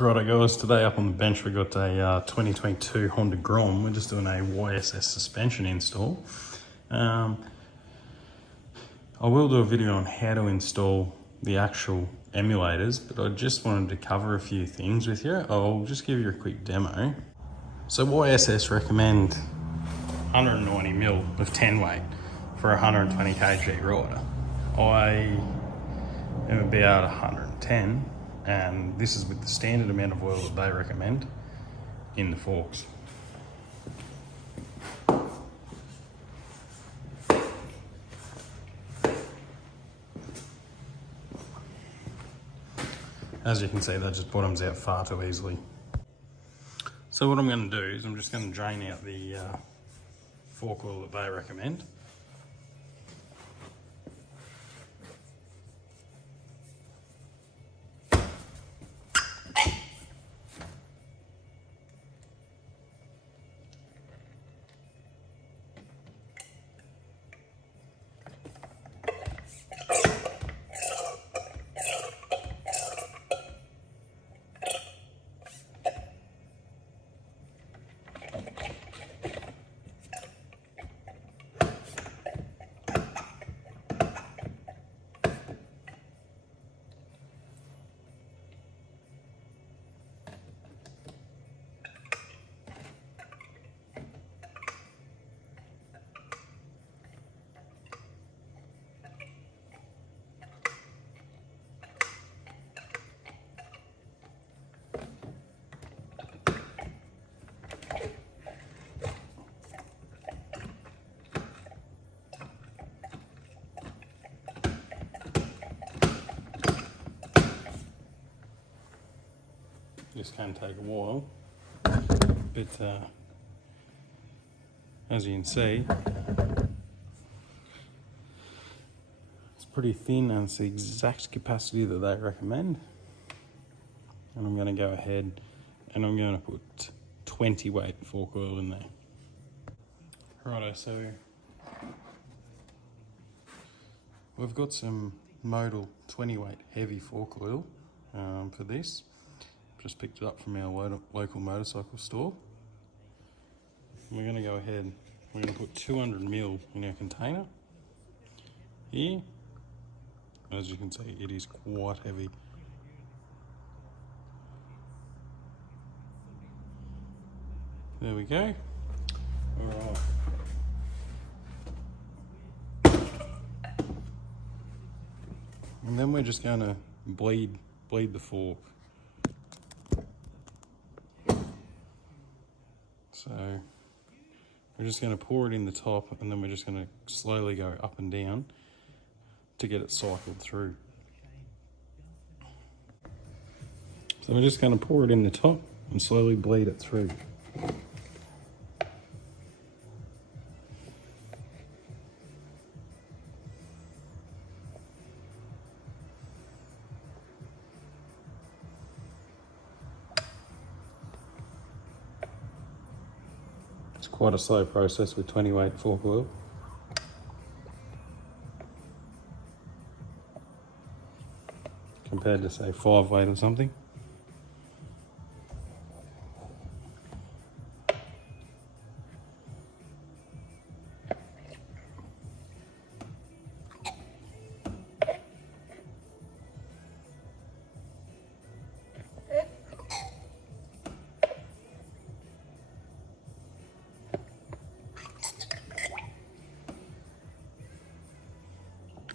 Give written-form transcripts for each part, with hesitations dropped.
Righto guys, today up on the bench we got a 2022 Honda Grom. We're just doing a YSS suspension install. I will do a video on how to install the actual emulators, but I just wanted to cover a few things with you. I'll just give you a quick demo. So YSS recommend 190mm of 10 weight for a 120 kg rider. I am about 110. And this is with the standard amount of oil that they recommend in the forks. As you can see, that just bottoms out far too easily. So what I'm going to do is I'm just going to drain out the fork oil that they recommend. This can take a while, but as you can see, it's pretty thin and it's the exact capacity that they recommend. And I'm going to go ahead and I'm going to put 20 weight fork oil in there. Righto, so we've got some modal 20 weight heavy fork oil for this. Just picked it up from our local motorcycle store. We're going to go ahead, we're going to put 200ml in our container here. As you can see, it is quite heavy. There we go. Alright. And then we're just going to bleed the fork. So we're just going to pour it in the top and then we're just going to slowly go up and down to get it cycled through. So we're just going to pour it in the top and slowly bleed it through. It's quite a slow process with 20 weight fork oil. Compared to say 5 weight or something.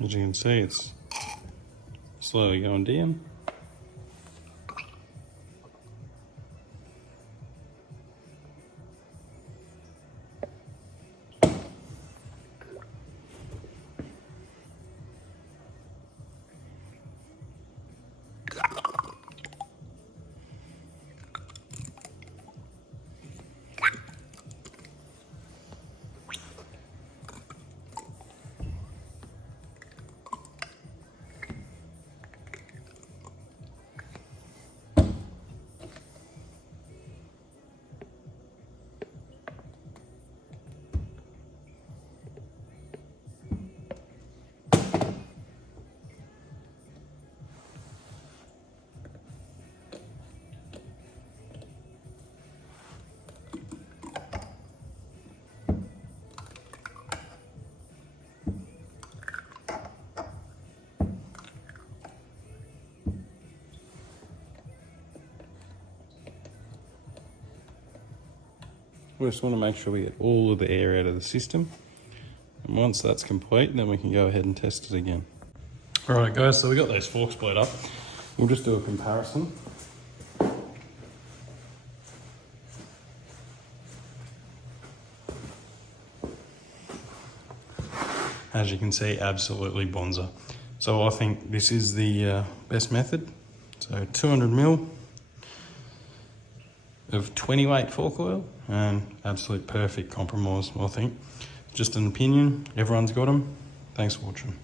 As you can see, it's slowly going down. We just want to make sure we get all of the air out of the system. And once that's complete, then we can go ahead and test it again. All right, guys, so we got those forks blowed up. We'll just do a comparison. As you can see, absolutely bonza. So I think this is the best method. So 200 mil of 20 weight fork oil, and absolute perfect compromise, I think. Just an opinion, everyone's got them. Thanks for watching.